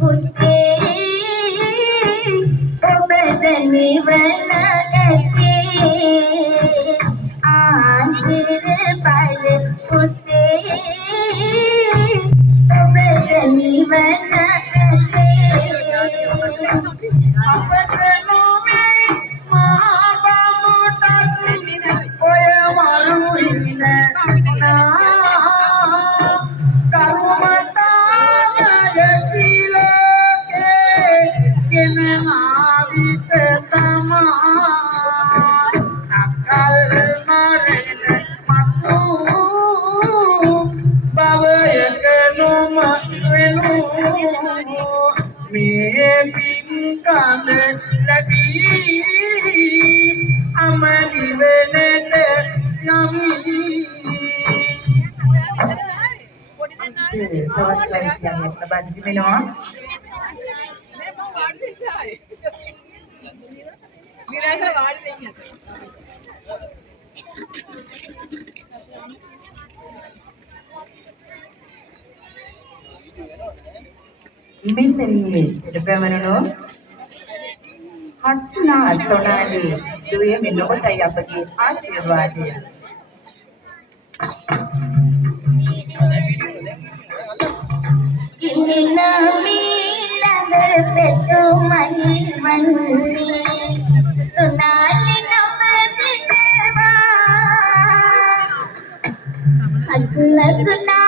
පුතේ ඔබ නිවන ඇතේ ආශිර බල පුතේ ඔබ නිවන ඇතේ අපට නොවේ මා බමුටත් ඔය මරු ඉන්න මෙතනියේ සිටපැවරුණු හස්නා සොනාලි දුවේ මෙලොවටයි අපගේ ආශිර්වාදය. ළඟ පෙතුමනි වන්නේ සොනාලි නම දෙනවා හස්නා